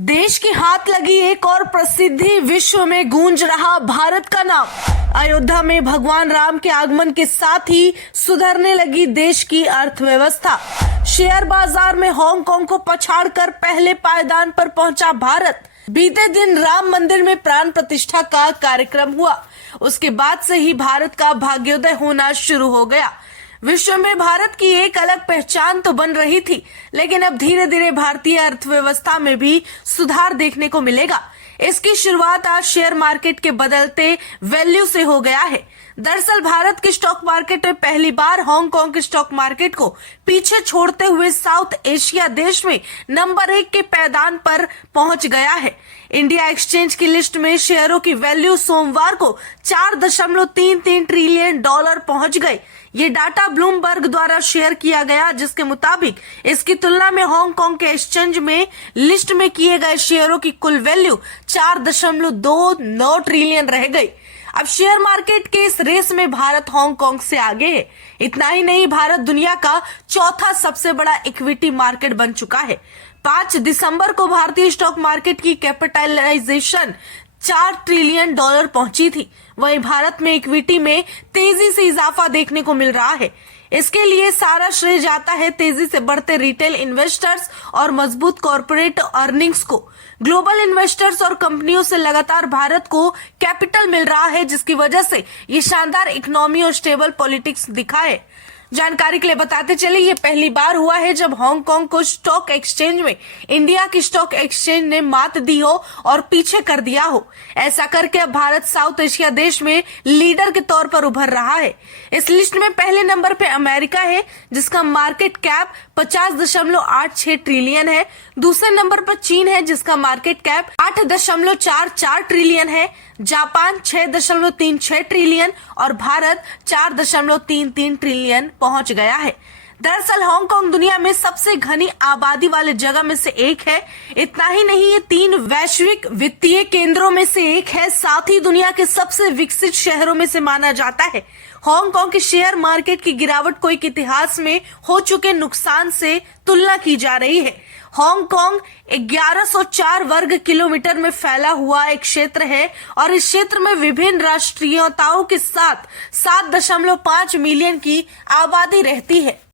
देश के हाथ लगी एक और प्रसिद्धि, विश्व में गूंज रहा भारत का नाम। अयोध्या में भगवान राम के आगमन के साथ ही सुधरने लगी देश की अर्थव्यवस्था। शेयर बाजार में हांगकांग को पछाड़कर पहले पायदान पर पहुंचा भारत। बीते दिन राम मंदिर में प्राण प्रतिष्ठा का कार्यक्रम हुआ। उसके बाद से ही भारत का भाग्योदय होना शुरू हो गया। विश्व में भारत की एक अलग पहचान तो बन रही थी, लेकिन अब धीरे धीरे भारतीय अर्थव्यवस्था में भी सुधार देखने को मिलेगा। इसकी शुरुआत आज शेयर मार्केट के बदलते वैल्यू से हो गया है। दरअसल भारत के स्टॉक मार्केट में पहली बार हांगकांग के स्टॉक मार्केट को पीछे छोड़ते हुए साउथ एशिया देश में नंबर 1 के पायदान पर पहुंच गया है। इंडिया एक्सचेंज की लिस्ट में शेयरों की वैल्यू सोमवार को $4.33 ट्रिलियन पहुंच गई। ये डाटा ब्लूमबर्ग द्वारा शेयर किया गया, जिसके मुताबिक इसकी तुलना में हांगकांग के एक्सचेंज में लिस्ट में किए गए शेयरों की कुल वैल्यू 4.29 ट्रिलियन रह गई। अब शेयर मार्केट के इस रेस में भारत हांगकांग से आगे है। इतना ही नहीं, भारत दुनिया का चौथा सबसे बड़ा इक्विटी मार्केट बन चुका है। 5 दिसंबर को भारतीय स्टॉक मार्केट की कैपिटलाइजेशन $4 ट्रिलियन पहुंची थी। वहीं भारत में इक्विटी में तेजी से इजाफा देखने को मिल रहा है। इसके लिए सारा श्रेय जाता है तेजी से बढ़ते रिटेल इन्वेस्टर्स और मजबूत कॉर्पोरेट अर्निंग्स को। ग्लोबल इन्वेस्टर्स और कंपनियों से लगातार भारत को कैपिटल मिल रहा है, जिसकी वजह से ये शानदार इकोनॉमी और स्टेबल पॉलिटिक्स दिखा है। जानकारी के लिए बताते चले, ये पहली बार हुआ है जब हांगकांग को स्टॉक एक्सचेंज में इंडिया की स्टॉक एक्सचेंज ने मात दी हो और पीछे कर दिया हो। ऐसा करके अब भारत साउथ एशिया देश में लीडर के तौर पर उभर रहा है। इस लिस्ट में पहले नंबर पे अमेरिका है, जिसका मार्केट कैप 50.86 ट्रिलियन है। दूसरे नंबर पर चीन है, जिसका मार्केट कैप 8.44 ट्रिलियन है। जापान 6.36 ट्रिलियन और भारत 4.33 ट्रिलियन पहुंच गया है। दरअसल हांगकांग दुनिया में सबसे घनी आबादी वाले जगह में से एक है। इतना ही नहीं, ये 3 वैश्विक वित्तीय केंद्रों में से एक है, साथ ही दुनिया के सबसे विकसित शहरों में से माना जाता है। हांगकांग के शेयर मार्केट की गिरावट को एक इतिहास में हो चुके नुकसान से तुलना की जा रही है। हांगकांग 1104 वर्ग किलोमीटर में फैला हुआ एक क्षेत्र है और इस क्षेत्र में विभिन्न राष्ट्रीयताओं के साथ 7.5 मिलियन की आबादी रहती है।